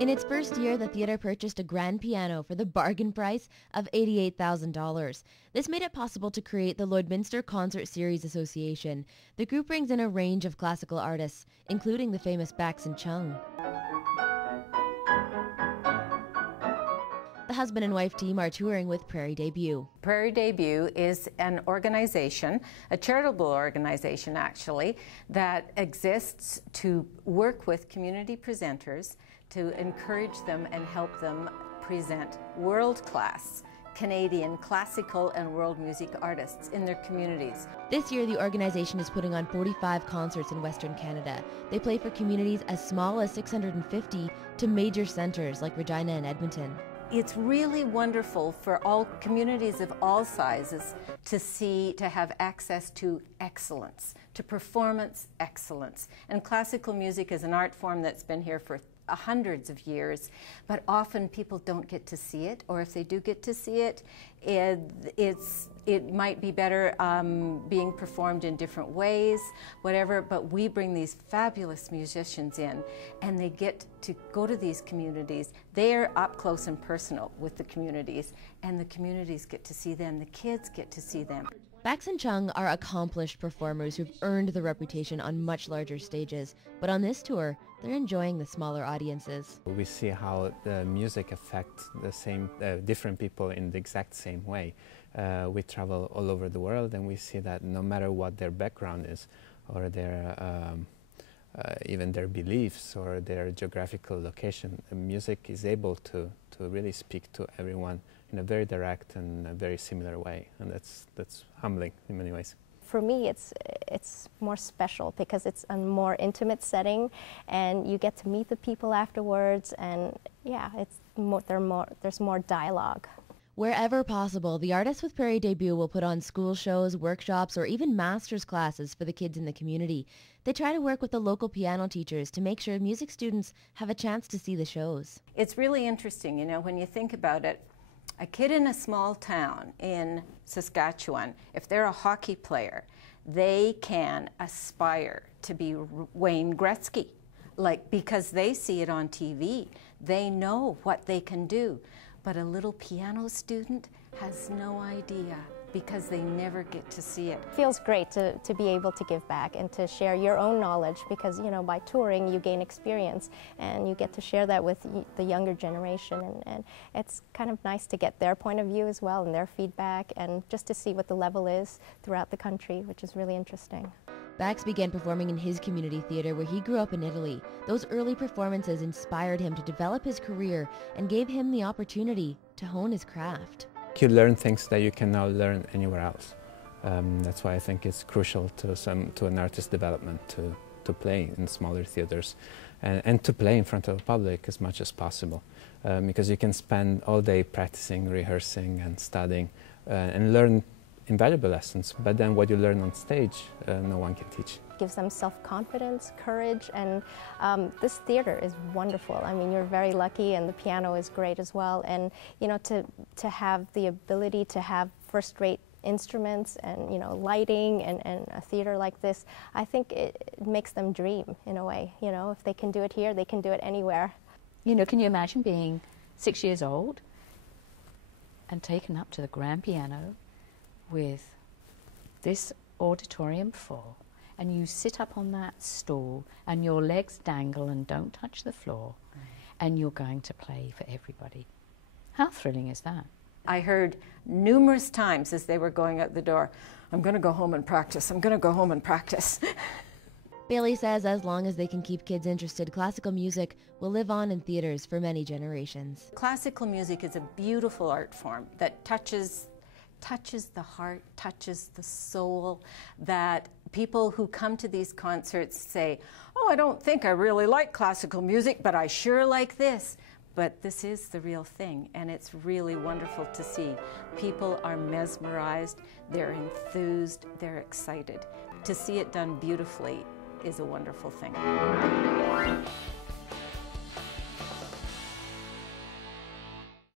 In its first year, the theatre purchased a grand piano for the bargain price of $88,000. This made it possible to create the Lloydminster Concert Series Association. The group brings in a range of classical artists, including the famous Bax and Chung. The husband and wife team are touring with Prairie Debut. Prairie Debut is an organization, a charitable organization actually, that exists to work with community presenters to encourage them and help them present world-class Canadian classical and world music artists in their communities. This year, the organization is putting on 45 concerts in Western Canada. They play for communities as small as 650 to major centres like Regina and Edmonton. It's really wonderful for all communities of all sizes to have access to excellence, to performance excellence. And classical music is an art form that's been here for hundreds of years, but often people don't get to see it, or if they do get to see it, it might be better being performed in different ways, whatever, but we bring these fabulous musicians in and they get to go to these communities. They're up close and personal with the communities, and the communities get to see them, the kids get to see them. Bax and Chung are accomplished performers who've earned the reputation on much larger stages, but on this tour, they're enjoying the smaller audiences. We see how the music affects different people in the exact same way. We travel all over the world and we see that no matter what their background is, or their even their beliefs or their geographical location, music is able to really speak to everyone in a very direct and a very similar way, and that's humbling in many ways. For me, it's more special because it's a more intimate setting, and you get to meet the people afterwards, and yeah, there's more dialogue. Wherever possible, the artists with Prairie Debut will put on school shows, workshops, or even master's classes for the kids in the community. They try to work with the local piano teachers to make sure music students have a chance to see the shows. It's really interesting, you know, when you think about it. A kid in a small town in Saskatchewan, if they're a hockey player, they can aspire to be Wayne Gretzky, because they see it on TV. They know what they can do. But a little piano student has no idea because they never get to see it. It feels great to be able to give back and to share your own knowledge because, you know, by touring you gain experience and you get to share that with the younger generation, and it's kind of nice to get their point of view as well and their feedback, and just to see what the level is throughout the country, which is really interesting. Bax began performing in his community theatre where he grew up in Italy. Those early performances inspired him to develop his career and gave him the opportunity to hone his craft. You learn things that you can now learn anywhere else. That's why I think it's crucial to an artist's development to play in smaller theatres and to play in front of the public as much as possible, because you can spend all day practicing, rehearsing and studying and learn invaluable lessons, but then what you learn on stage, no one can teach. Gives them self-confidence, courage, and this theater is wonderful. I mean, you're very lucky, and the piano is great as well. And you know, to have the ability to have first-rate instruments and, you know, lighting and a theater like this, I think it makes them dream in a way. You know, if they can do it here, they can do it anywhere. You know, can you imagine being 6 years old and taken up to the grand piano with this auditorium full, and you sit up on that stool and your legs dangle and don't touch the floor, and you're going to play for everybody? How thrilling is that? I heard numerous times as they were going out the door, I'm going to go home and practice, I'm going to go home and practice. Bailey says as long as they can keep kids interested, classical music will live on in theatres for many generations. Classical music is a beautiful art form that touches the heart, touches the soul, that people who come to these concerts say, oh, I don't think I really like classical music, but I sure like this. But this is the real thing, and it's really wonderful to see. People are mesmerized, they're enthused, they're excited. To see it done beautifully is a wonderful thing.